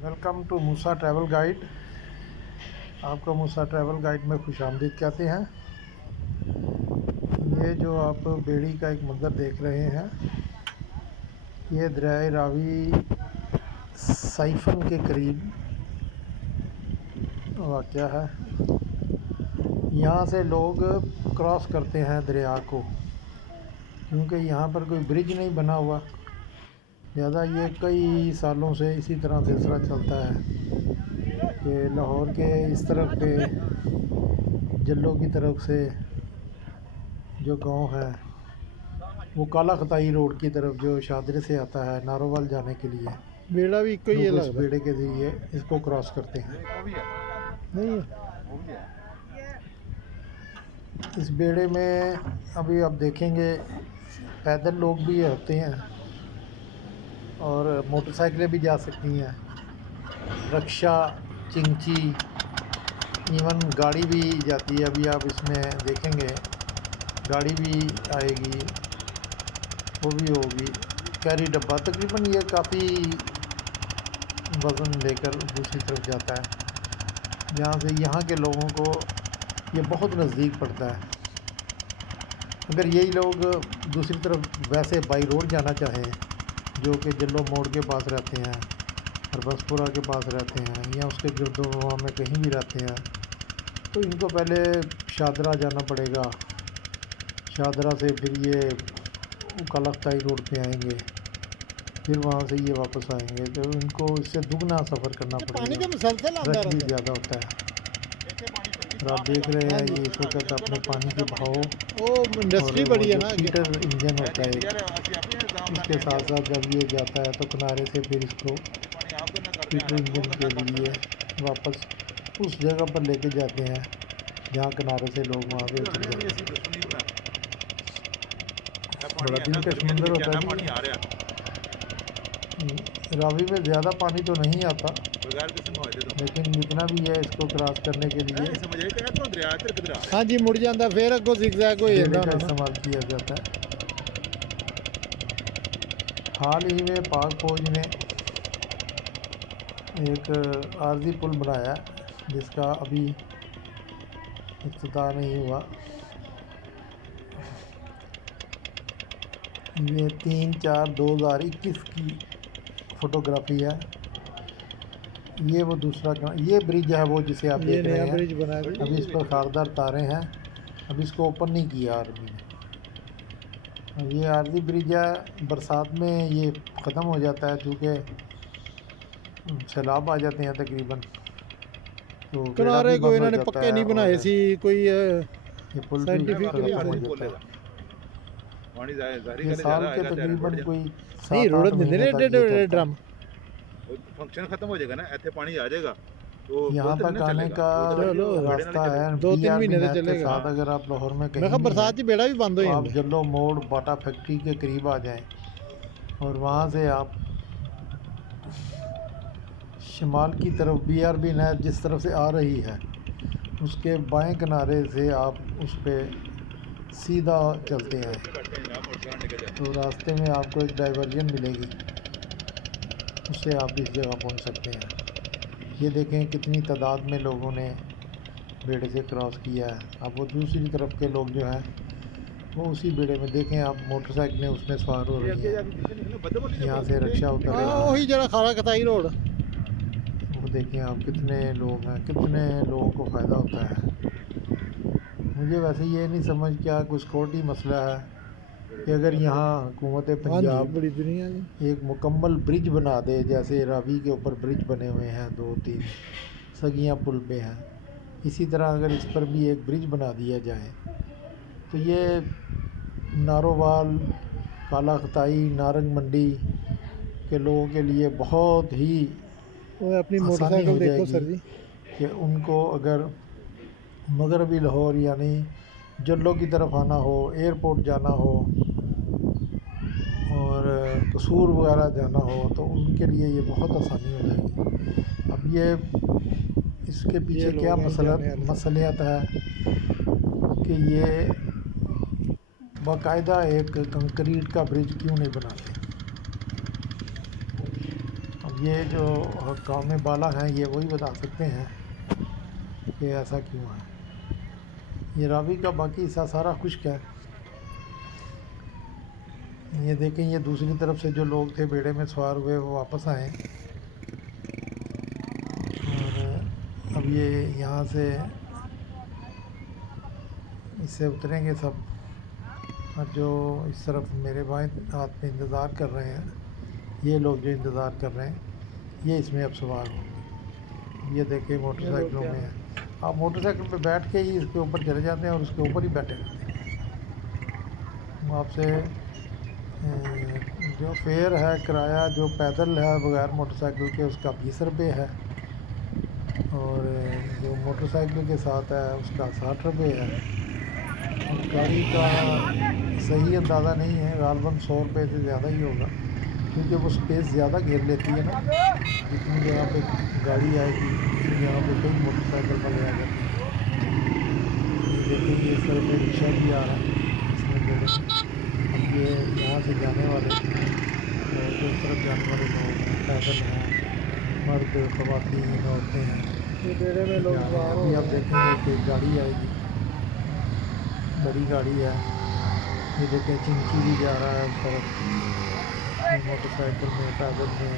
Welcome to Musa travel guide. आपका Musa travel guide में खुशामदीद कहते हैं। ये जो आप बेड़ी का एक मंज़र देख रहे हैं, ये दरियाए रावी साइफन के करीब वाक़या है। यहाँ से लोग क्रॉस करते हैं दरिया को, क्योंकि यहाँ पर कोई ब्रिज नहीं बना हुआ, लिहाजा ये कई सालों से इसी तरह सिलसिला चलता है कि लाहौर के इस तरफ के जल्लों की तरफ से जो गांव है वो काला खताई रोड की तरफ जो शादरे से आता है नारोवाल जाने के लिए, बेड़ा भी कोई लोग ये इस लगता बेड़े के ज़रिए इसको क्रॉस करते हैं। नहीं है। इस बेड़े में अभी आप देखेंगे पैदल लोग भी होते हैं और मोटरसाइकिलें भी जा सकती हैं, रक्षा, चिंची, इवन गाड़ी भी जाती है। अभी आप इसमें देखेंगे गाड़ी भी आएगी, वो भी होगी, कैरी डब्बा। तकरीबन ये काफ़ी वज़न लेकर दूसरी तरफ जाता है, जहाँ से यहाँ के लोगों को ये बहुत नज़दीक पड़ता है। अगर यही लोग दूसरी तरफ वैसे बाई रोड जाना चाहें, जो कि जल्लो मोड़ के पास रहते हैं और बसपुरा के पास रहते हैं या उसके गिरदोनवा में कहीं भी रहते हैं, तो इनको पहले शादरा जाना पड़ेगा। शादरा से फिर ये कालाख्ताई रोड पे आएंगे, फिर वहाँ से ये वापस आएंगे, तो इनको इससे दुगना सफ़र करना पानी पड़ेगा। का मुसलसल आता रश भी रहता ज़्यादा होता है। और आप देख रहे हैं ये इस वक्त अपने पानी के बहाव है। वो इंडस्ट्री बड़ी है ना आगे। हीटर इंजन होता है, इसके साथ साथ जब ये जाता है तो किनारे से फिर इसको हीटर इंजन के लिए वापस उस जगह पर लेके जाते हैं जहाँ किनारे से लोग वहाँ पे उतर जाते हैं। बड़ा दिलकश मंजर होता है। रावी में ज़्यादा पानी तो नहीं आता, लेकिन जितना भी है इसको क्रॉस करने के लिए हाँ जी, मुड़ जाता फिर अगो जिगजैग हो बेड़े जाता का होना ना। इस्तेमाल किया जाता है। हाल ही में पाक फौज ने एक आर्जी पुल बनाया जिसका अभी इफ्तिताह नहीं हुआ। ये 3/4/2021 की फ़ोटोग्राफी है। ये वो दूसरा ये ब्रिज है वो जिसे आप ये देख रहे नया हैं। ब्रिज बना है। अभी इस पर खारदार तारें हैं, अभी इसको ओपन नहीं किया आर्मी ने। ये आर्जी ब्रिज है, बरसात में ये ख़त्म हो जाता है क्योंकि सैलाब आ जाते हैं तकरीबन, तो बेड़ा किनारे भी कोई बंद हो इन्होंने जाता पक्के है नहीं बनाए और सी कोई ये पुल भी साइंटिफिकली ख़त्म हो जाता है। ये साल के तकरीबन कोई नहीं 7-8 रोड देंगे महीने ने तक ये चलता है। ड्रम फंक्शन खत्म हो जाएगा ना, ऐसे पानी आ जाएगा तो यहाँ तक आने का चलो, रास्ता है 2-3 महीने तो BRB के चलेगा। साथ। अगर आप लाहौर में कहीं मैं कहा भी बरसात ही बेड़ा भी बंद हो तो आप जाता। जल्लो मोड़ बाटा फैक्ट्री के करीब आ जाएं और वहाँ से आप शिमाल की तरफ BRB नहर जिस तरफ से आ रही है उसके बाएं किनारे से आप उस पर सीधा चलते हैं तो रास्ते में आपको एक डाइवर्जन मिलेगी, उससे आप इस जगह पहुंच सकते हैं। ये देखें कितनी तादाद में लोगों ने बेड़े से क्रॉस किया है। अब वो दूसरी तरफ के लोग जो हैं वो उसी बेड़े में देखें आप, मोटरसाइकिलें उसमें सवार हो रही हैं। यहाँ से रक्षा उतर रहा है, वही जरा खारा खताई रोड। वो देखें आप कितने लोग हैं, कितने लोगों को फ़ायदा होता है। मुझे वैसे ये नहीं समझ क्या कोई सिक्योरिटी मसला है कि अगर यहाँ हुकूमत हाँ जी, पंजाब बड़ी दुनिया जी। एक मुकम्मल ब्रिज बना दे, जैसे रावी के ऊपर ब्रिज बने हुए हैं 2-3 सगियाँ पुल पे हैं, इसी तरह अगर इस पर भी एक ब्रिज बना दिया जाए तो ये नारोवाल, काला खताई, नारंग मंडी के लोगों के लिए बहुत ही वो अपनी आसानी मोटरसाइकिल हो देखो सर जाएगी जी। कि उनको अगर मगरबी लाहौर यानी जल्लो की तरफ आना हो, एयरपोर्ट जाना हो और कसूर वगैरह जाना हो, तो उनके लिए ये बहुत आसानी हो जाएगी। अब ये इसके पीछे क्या मसलियत है कि ये बाकायदा एक कंक्रीट का ब्रिज क्यों नहीं बनाते। अब ये जो गांव में बाला हैं ये वही बता सकते हैं कि ऐसा क्यों है। ये रावी का बाकी हिस्सा सारा खुश्क है। ये देखें, ये दूसरी तरफ से जो लोग थे बेड़े में सवार हुए वो वापस आए और अब ये यहाँ से इससे उतरेंगे सब। और जो इस तरफ मेरे बाएं हाथ पे इंतज़ार कर रहे हैं, ये लोग जो इंतज़ार कर रहे हैं ये इसमें अब सवार होंगे। ये देखिए मोटरसाइकिलों में है। आप मोटरसाइकिल पे बैठ के ही इसके ऊपर चले जाते हैं और उसके ऊपर ही बैठे रहते हैं। आपसे जो फेयर है, किराया जो पैदल है बगैर मोटरसाइकिल के उसका 20 रुपये है और जो मोटरसाइकिल के साथ है उसका 60 रुपये है। और गाड़ी का सही अंदाज़ा नहीं है, गालबन 100 रुपये से ज़्यादा ही होगा क्योंकि वो स्पेस ज़्यादा घेर लेती है ना। जितनी जगह पे गाड़ी आएगी उतनी जगह पे कई मोटरसाइकिल वाले आ जाते हैं। ये देखिए इस तरह से रिक्शा भी आ रहा है इसमें बेड़े में। अब ये यहाँ से जाने वाले और जो तरफ जाने वाले लोग पैदल हैं, मर्द, ख़वातीन, औरतें हैं। ये बेड़े में लोग अभी आप देखेंगे कि गाड़ी आएगी, बड़ी गाड़ी है। ये देखें चिंकी भी जा रहा है उस तरफ, मोटरसाइकिल में, पैदल में,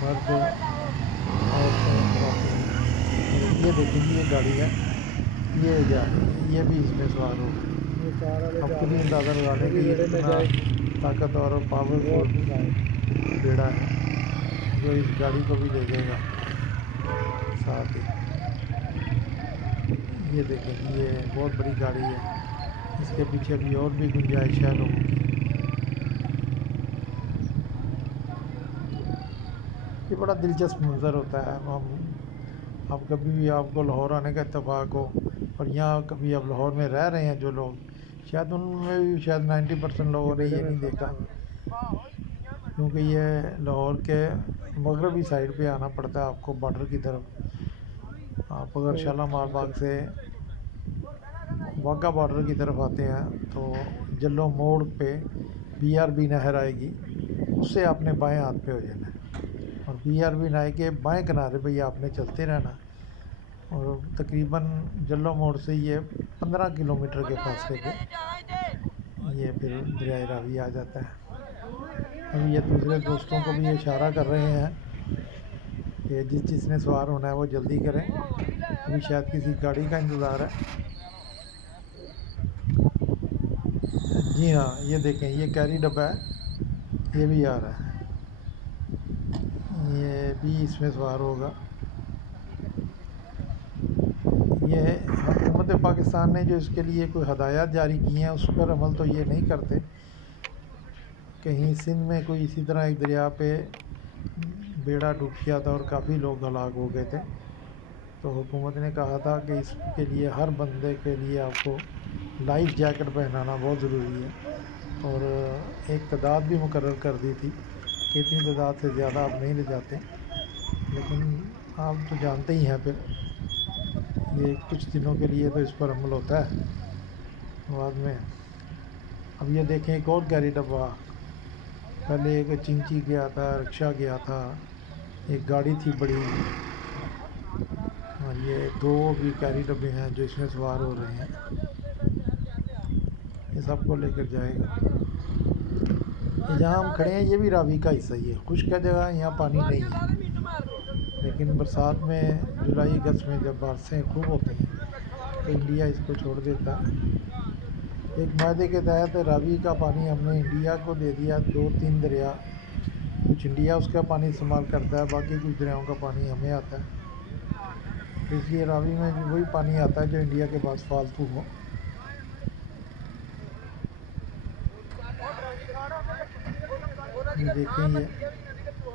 मर्द, औरतें, ख़वातीन। ये देखेंगे ये गाड़ी है, ये जा रही है, ये भी इसमें सवार हो गई। अब खुद ही अंदाज़ा लगा लें कि ये कितना ताकतवर और पावरफुल बेड़ा है जो इस गाड़ी को भी ले जाएगा साथ ही। ये देखें ये बहुत बड़ी गाड़ी है, इसके पीछे भी और भी गुंजाइश है लोगों की। ये बड़ा दिलचस्प मंज़र होता है। अब कभी भी आपको लाहौर आने का इत्तेफाक हो और यहाँ कभी अब लाहौर में रह रहे हैं जो लोग, शायद उनमें भी शायद 90% लोगों ने ये नहीं देखा क्योंकि ये लाहौर के मगरबी साइड पे आना पड़ता है आपको, बॉर्डर की तरफ। आप अगर शालामार बाग से वाघा बॉर्डर की तरफ आते हैं तो जल्लो मोड़ पे BRB नहर आएगी, उससे आपने बाएं हाथ पे हो जाना है और BRB नहर के बाएं किनारे पे आपने चलते रहना और तकरीबन जल्लो मोड़ से ये 15 किलोमीटर के फासले पे ये फिर दरियाए रावी आ जाता है। अभी ये दूसरे दोस्तों को भी इशारा कर रहे हैं कि जिसने सवार होना है वो जल्दी करें, अभी शायद किसी गाड़ी का इंतज़ार है। जी हाँ, ये देखें ये कैरी डब्बा है, ये भी आ रहा है, ये भी इसमें सवार होगा। ये हुकूमत पाकिस्तान ने जो इसके लिए कोई हदायत जारी की हैं उस पर अमल तो ये नहीं करते। कहीं सिंध में कोई इसी तरह एक दरिया पे बेड़ा डूब गया था और काफ़ी लोग हलाक हो गए थे, तो हुकूमत ने कहा था कि इसके लिए हर बंदे के लिए आपको लाइफ जैकेट पहनाना बहुत ज़रूरी है और एक तादाद भी मुकर्रर कर दी थी कि इतनी तादाद से ज़्यादा आप नहीं ले जाते, लेकिन आप तो जानते ही हैं फिर ये कुछ दिनों के लिए तो इस पर अमल होता है बाद में। अब ये देखें एक और कैरी डब्बा, पहले एक चिंची गया था, रिक्शा गया था, एक गाड़ी थी बड़ी और ये 2 भी कैरी डब्बे हैं जो इसमें सवार हो रहे हैं। ये सबको लेकर जाएगा। ये जहाँ हम खड़े हैं ये भी रावी का हिस्सा ही है, खुश्क जगह, यहाँ पानी नहीं है, लेकिन बरसात में जुलाई अगस्त में जब बारिशें खूब होती हैं तो इंडिया इसको छोड़ देता है। एक वादे के तहत रावी का पानी हमने इंडिया को दे दिया, 2-3 दरिया, कुछ इंडिया उसका पानी इस्तेमाल करता है, बाकी कुछ दरियाओं का पानी हमें आता है। इसलिए रावी में वही पानी आता है जो इंडिया के पास फालतू हो। ये देखें, ये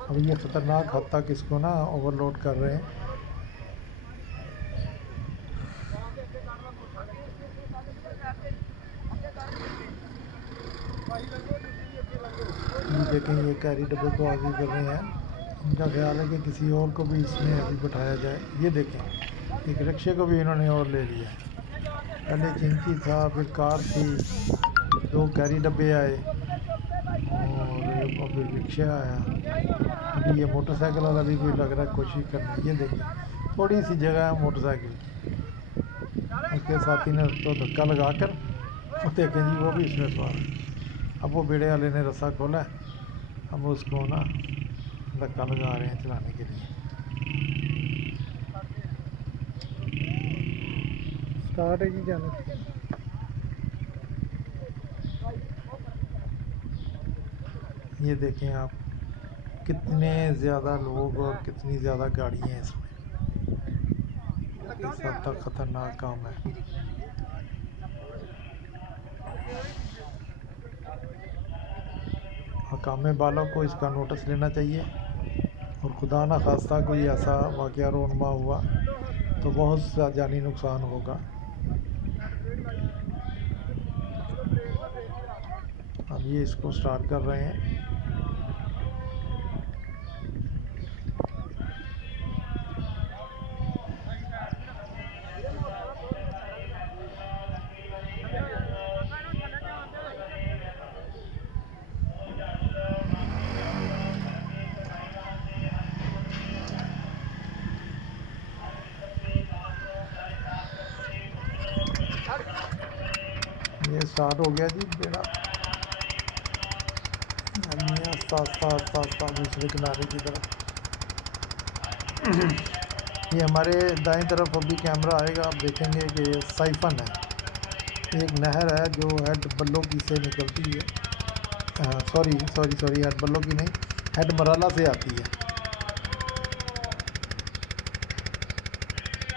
अब ये ख़तरनाक हद तक इसको ना ओवरलोड कर रहे हैं। ये देखें ये कैरी डब्बे को आगे कर रहे हैं, इनका ख्याल है कि किसी और को भी इसमें अभी बिठाया जाए। ये देखें एक रिक्शे को भी इन्होंने और ले लिया, पहले चिंकी था, फिर कार थी, 2 कैरी डब्बे आए और कोई रिक्शा आया, अभी ये मोटरसाइकिल वाला भी कोई लग रहा है कोशिश करना। ये देखिए थोड़ी सी जगह है मोटरसाइकिल की, उसके साथी ने तो धक्का लगा कर देखें जी वो भी इसमें सवार है। अब वो बेड़े वाले ने रस्सा खोला है, अब उसको ना धक्का लगा रहे हैं चलाने के लिए। स्टार्ट है जी जाना। ये देखें आप कितने ज़्यादा लोग और कितनी ज़्यादा गाड़ियाँ हैं इसमें, इस हद तक ख़तरनाक काम है। हकाम वालों को इसका नोटिस लेना चाहिए, और खुदा ना खास्ता कोई ऐसा वाक़या रोनमा हुआ तो बहुत सा जानी नुकसान होगा। अब ये इसको स्टार्ट कर रहे हैं। ये स्टार्ट हो गया जी बेड़ा, आस्ता दूसरे किनारे की तरफ। ये हमारे दाएं तरफ अभी कैमरा आएगा, आप देखेंगे कि ये साइफन है, एक नहर है जो हेड बल्लोकी से निकलती है। सॉरी हेड बल्लोकी नहीं, हेड मराला से आती है।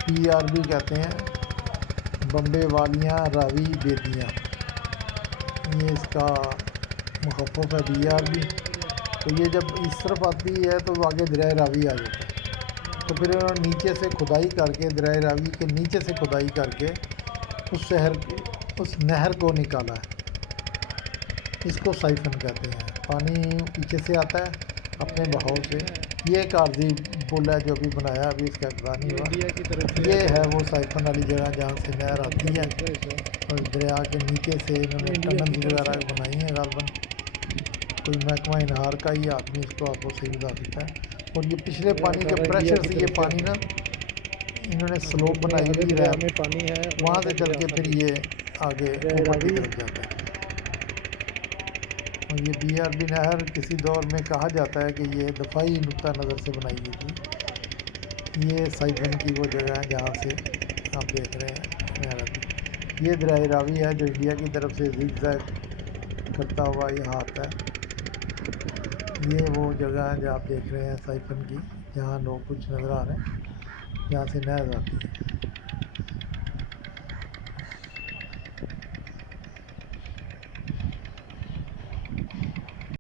PRB कहते हैं, बम्बे वालियाँ रावी बेदियाँ, ये इसका मुखफ़्फ़फ़ है BRB। तो ये जब इस तरफ आती है तो आगे दरिया रावी आ जाता है, तो फिर उन्होंने नीचे से खुदाई करके, दरिया रावी के नीचे से खुदाई करके उस नहर को निकाला है। इसको साइफन कहते हैं। पानी पीछे से आता है अपने बहाव से। ये एक आर्जी पुल है जो अभी बनाया, अभी इसका इब्तदा नहीं हुआ। इंडिया की तरफ ये है वो साइफन वाली जगह जहाँ से नहर आती है, और दरिया के नीचे से इन्होंने टनल वगैरह बनाई हैं। गालबन कोई महकमा इनहार का ही आदमी इसको आपको सही बता सकता है। और ये पिछले पानी के प्रेशर से ये पानी ना इन्होंने स्लोप बनाई हुई है, में पानी है, वहाँ से चल के फिर ये आगे ऊपर की तरफ जाता है। और ये BRB नहर किसी दौर में कहा जाता है कि ये दफ़ाई नुक्ता नज़र से बनाई गई थी। ये साइफन की वो जगह है जहाँ से आप देख रहे हैं नहर आती। ये दरिया रावी है जो इंडिया की तरफ से ज़िगज़ैग करता हुआ यहाँ आता है। ये वो जगह है जो आप देख रहे हैं साइफन की, जहाँ लोग कुछ नज़र आ रहे हैं, जहाँ से नहर आती है।